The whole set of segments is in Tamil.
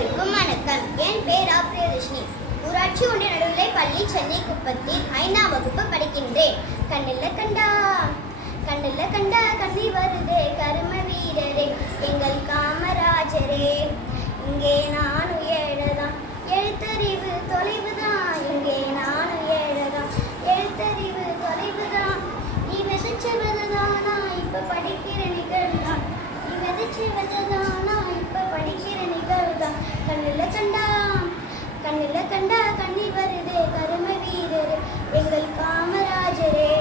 அனைவருக்கும் வணக்கம். என் பேர் பிரியதர்ஷினி. ஊராட்சி ஒன்றிய நடுநிலைப் பள்ளி சென்னை குப்பத்தில் 5ஆம் வகுப்பு படிக்கின்றேன். கண்ணில்ல கண்டா கண்ணி வருதே கரும வீரரே எங்கள் காமராஜரே. இங்கே நானும் ஏழதான் எழுத்தறிவு தொலைவுதான். இங்கே நானும் ஏழதான் எழுத்தறிவு தொலைவுதான். நீ விதைச்ச விததானா இப்ப படிக்கிற நிகழ்தான். நீ விதைச்ச விததானா இப்ப படிக்கிற நிகழ்தான். கண்ணில்ல கண்டா கண்ணி வருதே கரும வீரரே எங்கள் காமராஜரே.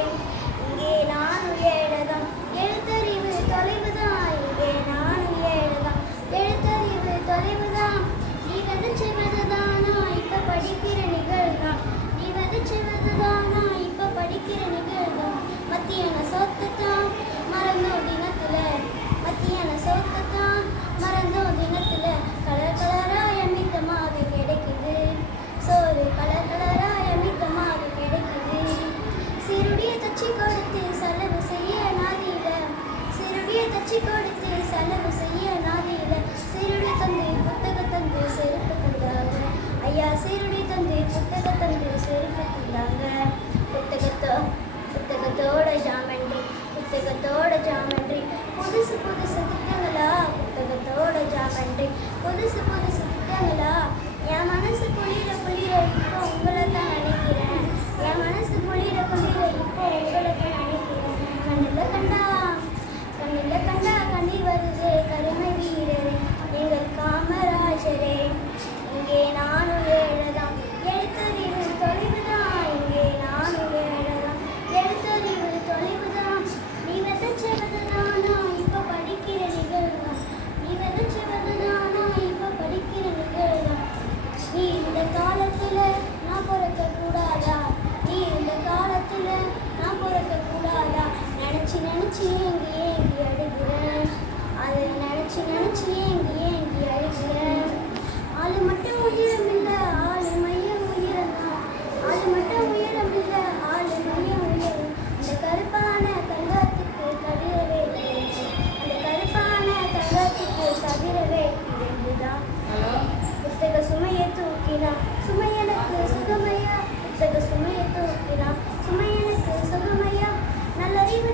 இங்கே நானும் ஏழதான் எழுத்தறிவு தொலைவுதான். இங்கே நானும் ஏழதான் எழுத்தறிவு தொலைவுதான். நீ விதைச்ச விததானா இப்ப படிக்கிற நிகழ்தான். நீ விதைச்ச விததானா இப்ப படிக்கிற நிகழ்தான். மத்தியான சோத்தத்தான் மறந்தோம் தினத்துல. மத்தியான சோத்தத்தான் மறந்தோம் தினத்துல. கலர் கலராய மித்தமாக கிடைக்குது சோறு. கலர் கலராய மித்தமாக கிடைக்குது. சிறுடிய தச்சு கொடுத்து செலவு செய்ய நாதியில. சிறுடிய தச்சு கொடுத்து செலவு செய்ய நாதியில. சிறுடி தந்து புத்தக தந்து செருப்பு தந்தாங்க. ஐயா சிறுடி தந்து புத்தக தந்து செருப்பு தந்தாங்க. புத்தகத்தோட ஜாமெண்ட்ரி புத்தகத்தோட ஜாமெண்ட்ரி புதுசு புதுசு திட்டங்களா. புத்தகத்தோட ஜாமெண்ட்ரி புதுசு புதுசு திட்டங்களா. என் மனசு குளிர குளிர இப்போ உங்களை தான் நினைக்கிறேன். என் மனசு குளிர குளிர இப்போ உங்களை தான் நினைக்கிறேன். கண்ணில்ல கண்டா கண்ணி வருதே கருமை வீரரே எங்கள் காமராஜரே. இங்கே நானும் ஏழதான் எழுத்தறிவு தொலைவுதான். இங்கே நானும் ஏழதான் எழுத்தறிவு தொலைவுதான். நீ விதைச்ச விததானா இப்ப படிக்கிற நிகழ்தான். நீ விதைச்ச விததானா இப்ப படிக்கிற நிகழ்தான். நீ இந்த காலத்துல நான் பிறக்க கூடாதா. நீ இந்த காலத்துல நான் பிறக்க கூடாதா. நினைச்சு நினைச்சு ஏங்கி ஏங்கி அழுகிறேன். அதை நினைச்சு நினைச்சு ஏங்கி ஏங்கி அழுகிறேன். ஆளு மட்டும் உயரம் இல்லை ஆளு மையம் உயரம் தான். ஆளு மட்டும் உயரம் இல்லை ஆளு மையம் உயரம். அந்த கருப்பான தங்கத்துக்கு கதிரவே அந்த கருப்பான தங்கத்துக்கு கதிரவே இரண்டுதான். புத்தக சுமையை தூக்கினா சுமையனுக்கு சுகமையா. புத்தக சுமையை தூக்கினா சுமையனுக்கு சுகமையா. நல்லறிவு